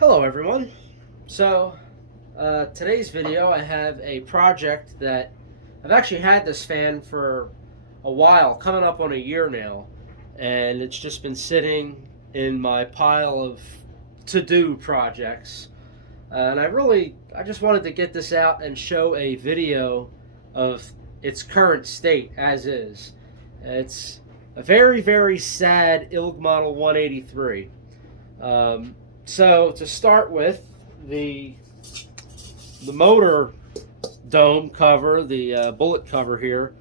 Hello everyone. So today's video I have a project that I've actually had this fan for a while, coming up on a year now, and it's just been sitting in my pile of to-do projects. And I just wanted to get this out and show a video of its current state as is. It's a very, very sad ILG Model 183. So to start with, the motor dome cover, the bullet cover here,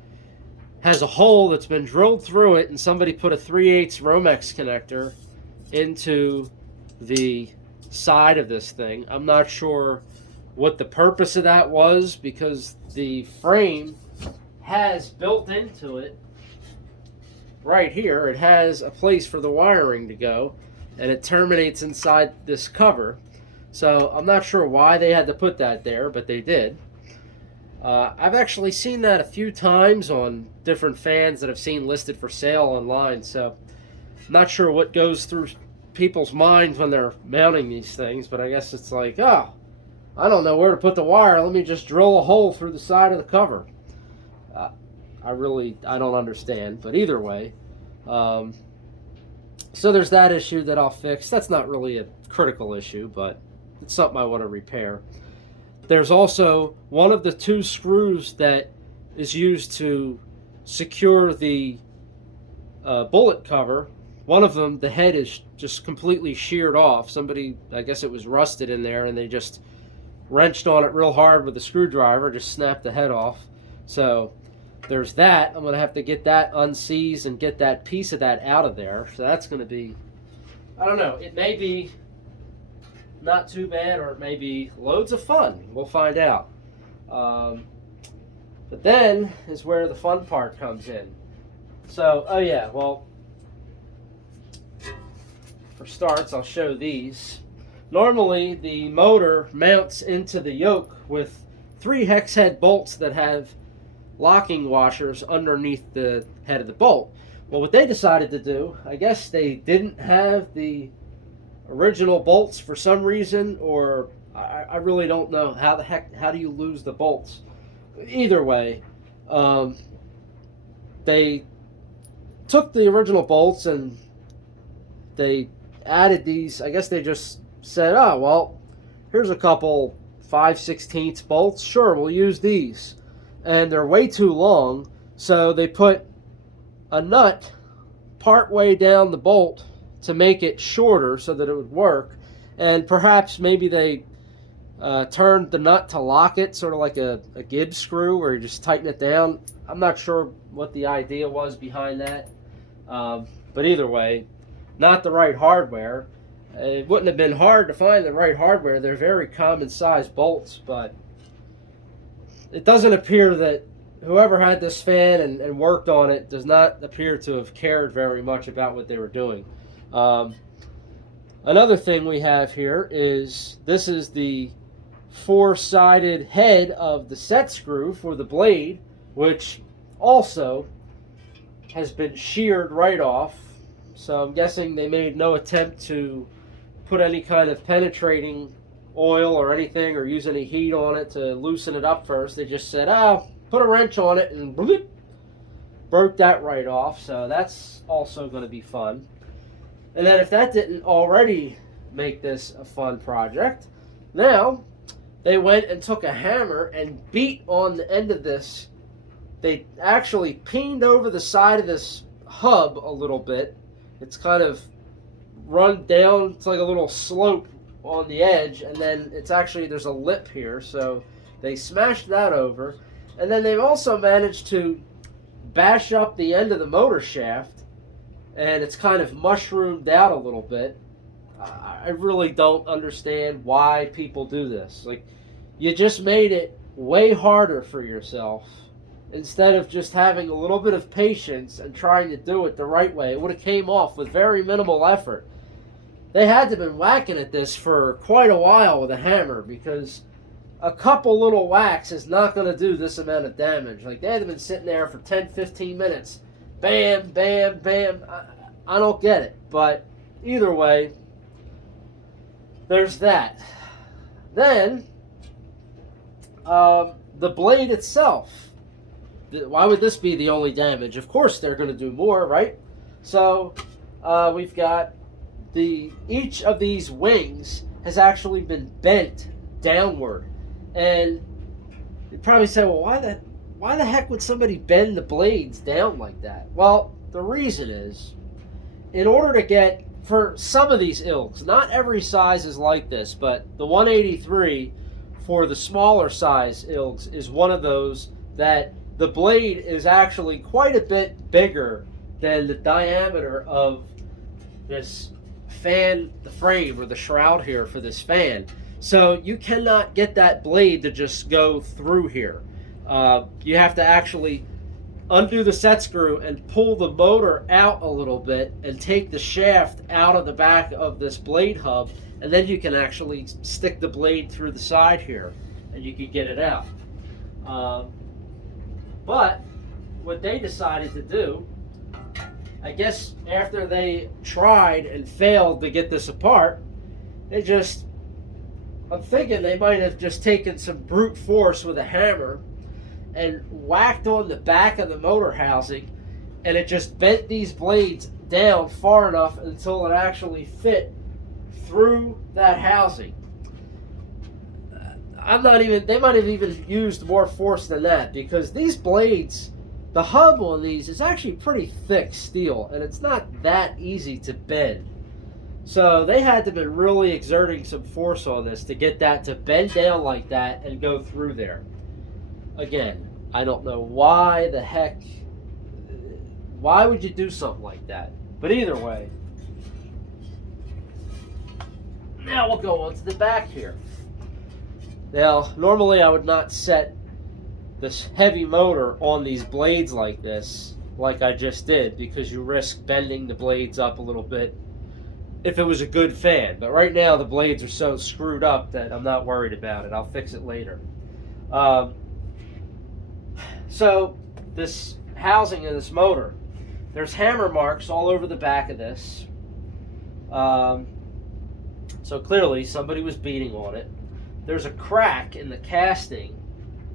has a hole that's been drilled through it, and somebody put a 3/8 Romex connector into the side of this thing. I'm not sure what the purpose of that was, because the frame has built into it right here. It has a place for the wiring to go, and it terminates inside this cover. So I'm not sure why they had to put that there, but they did. I've actually seen that a few times on different fans that I've seen listed for sale online, so I'm not sure what goes through people's minds when they're mounting these things, but I guess it's like, oh, I don't know where to put the wire, let me just drill a hole through the side of the cover. I don't understand, but either way, so there's that issue that I'll fix. That's not really a critical issue, but it's something I want to repair. There's also one of the two screws that is used to secure the bullet cover. One of them, the head is just completely sheared off. Somebody, I guess it was rusted in there, and they just wrenched on it real hard with a screwdriver, just snapped the head off. So there's that. I'm going to have to get that unseized and get that piece of that out of there. So that's going to be, I don't know, it may be not too bad, or it may be loads of fun. We'll find out. But then is where the fun part comes in. So, oh yeah, well, for starts, I'll show these. Normally, the motor mounts into the yoke with 3 hex head bolts that have locking washers underneath the head of the bolt. Well, what they decided to do, I guess they didn't have the original bolts for some reason, or I really don't know how do you lose the bolts. Either way, they took the original bolts and they added these. I guess they just said, oh, well, here's a couple 5/16 bolts, sure, we'll use these. And they're way too long, so they put a nut part way down the bolt to make it shorter so that it would work. And perhaps maybe they turned the nut to lock it, sort of like a Gibbs screw where you just tighten it down. I'm not sure what the idea was behind that, but either way, not the right hardware. It wouldn't have been hard to find the right hardware. They're very common size bolts, but it doesn't appear that whoever had this fan and worked on it does not appear to have cared very much about what they were doing. Another thing we have here is, this is the 4-sided head of the set screw for the blade, which also has been sheared right off. So I'm guessing they made no attempt to put any kind of penetrating oil or anything, or use any heat on it to loosen it up first. They just said, put a wrench on it, and bloop, broke that right off. So that's also going to be fun. And then if that didn't already make this a fun project, now they went and took a hammer and beat on the end of this. They actually peened over the side of this hub a little bit. It's kind of run down. It's like a little slope on the edge, and then it's actually, there's a lip here, so they smashed that over. And then they've also managed to bash up the end of the motor shaft, and it's kind of mushroomed out a little bit. I really don't understand why people do this. Like, you just made it way harder for yourself instead of just having a little bit of patience and trying to do it the right way. It would have came off with very minimal effort. They had to have been whacking at this for quite a while with a hammer, because a couple little whacks is not going to do this amount of damage. Like, they had been sitting there for 10-15 minutes. Bam, bam, bam. I don't get it. But either way, there's that. Then, the blade itself. Why would this be the only damage? Of course they're going to do more, right? So, we've got each of these wings has actually been bent downward. And you'd probably say, well, why the heck would somebody bend the blades down like that? Well, the reason is, in order to get, for some of these ILGs, not every size is like this, but the 183 for the smaller size ILGs is one of those that the blade is actually quite a bit bigger than the diameter of this fan, the frame or the shroud here for this fan. So you cannot get that blade to just go through here. You have to actually undo the set screw and pull the motor out a little bit and take the shaft out of the back of this blade hub, and then you can actually stick the blade through the side here and you can get it out. But what they decided to do, I guess after they tried and failed to get this apart, I'm thinking they might have just taken some brute force with a hammer and whacked on the back of the motor housing, and it just bent these blades down far enough until it actually fit through that housing. They might have even used more force than that, because these blades, the hub on these is actually pretty thick steel, and it's not that easy to bend. So they had to be really exerting some force on this to get that to bend down like that and go through there. Again, I don't know why would you do something like that? But either way, now we'll go on to the back here. Now, normally I would not set this heavy motor on these blades like this, like I just did, because you risk bending the blades up a little bit if it was a good fan. But right now the blades are so screwed up that I'm not worried about it. I'll fix it later. So this housing of this motor, there's hammer marks all over the back of this. So clearly somebody was beating on it. There's a crack in the casting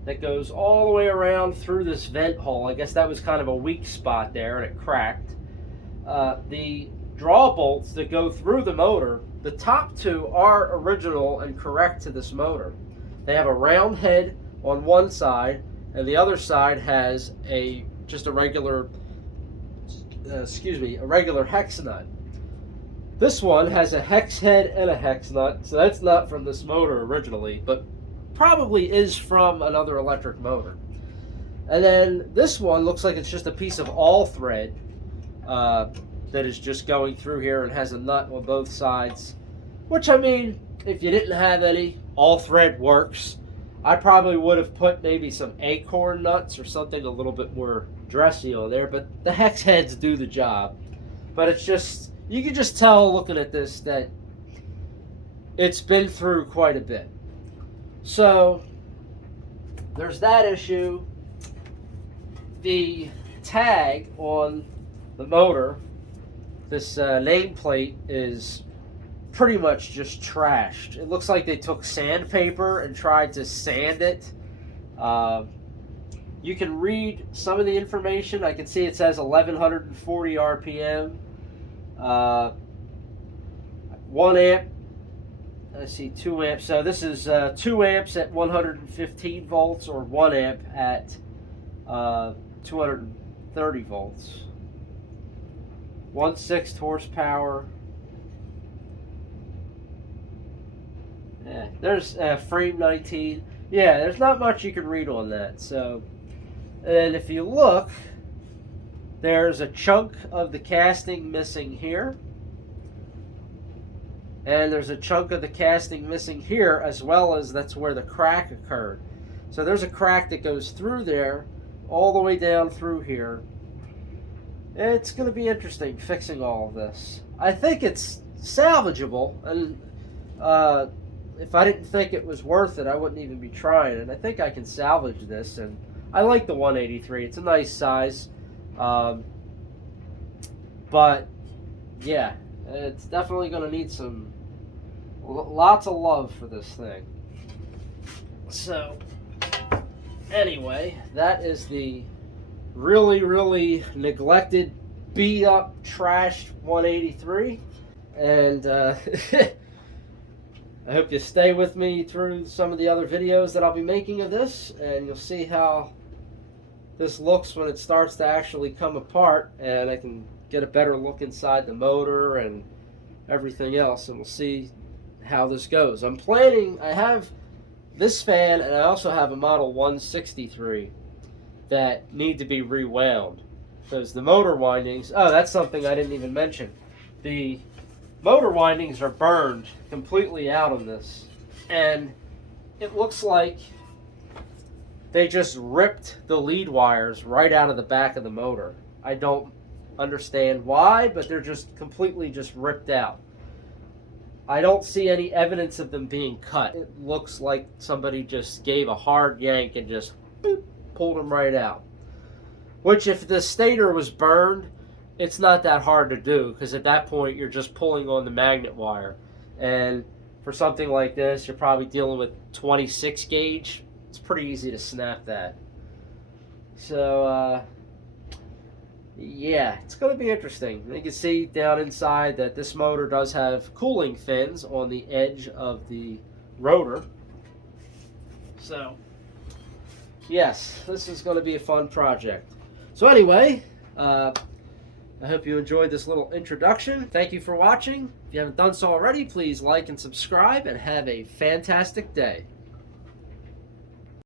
that goes all the way around through this vent hole. I guess that was kind of a weak spot there, and it cracked. The draw bolts that go through the motor, the top two are original and correct to this motor. They have a round head on one side, and the other side has just a regular hex nut. This one has a hex head and a hex nut, so that's not from this motor originally, but probably is from another electric motor. And then this one looks like it's just a piece of all thread that is just going through here and has a nut on both sides, which, I mean, if you didn't have any, all thread works. I probably would have put maybe some acorn nuts or something a little bit more dressy on there, but the hex heads do the job. But it's just, you can just tell looking at this that it's been through quite a bit. So there's that issue. The tag on the motor, this nameplate, is pretty much just trashed. It looks like they took sandpaper and tried to sand it. You can read some of the information. I can see it says 1140 RPM, 1 amp. I see 2 amps. So this is 2 amps at 115 volts, or 1 amp at 230 volts. 1/6 horsepower. Yeah, there's frame 19. Yeah, there's not much you can read on that. So, and if you look, there's a chunk of the casting missing here. And there's a chunk of the casting missing here, as well as that's where the crack occurred. So there's a crack that goes through there, all the way down through here. It's going to be interesting fixing all of this. I think it's salvageable, and if I didn't think it was worth it, I wouldn't even be trying. And I think I can salvage this, and I like the 183. It's a nice size. But yeah, it's definitely going to need some Lots of love for this thing. So, anyway, that is the really neglected, beat up, trashed 183. And I hope you stay with me through some of the other videos that I'll be making of this, and you'll see how this looks when it starts to actually come apart, and I can get a better look inside the motor and everything else, and we'll see how this goes. I have this fan, and I also have a model 163 that need to be rewound, because the motor windings, oh, that's something I didn't even mention. The motor windings are burned completely out on this, and it looks like they just ripped the lead wires right out of the back of the motor. I don't understand why, but they're just completely just ripped out. I don't see any evidence of them being cut. It looks like somebody just gave a hard yank and just boop, pulled them right out. Which, if the stator was burned, it's not that hard to do, because at that point you're just pulling on the magnet wire. And for something like this, you're probably dealing with 26 gauge. It's pretty easy to snap that. So, yeah, it's going to be interesting. You can see down inside that this motor does have cooling fins on the edge of the rotor. So, yes, this is going to be a fun project. So anyway, I hope you enjoyed this little introduction. Thank you for watching. If you haven't done so already, please like and subscribe, and have a fantastic day.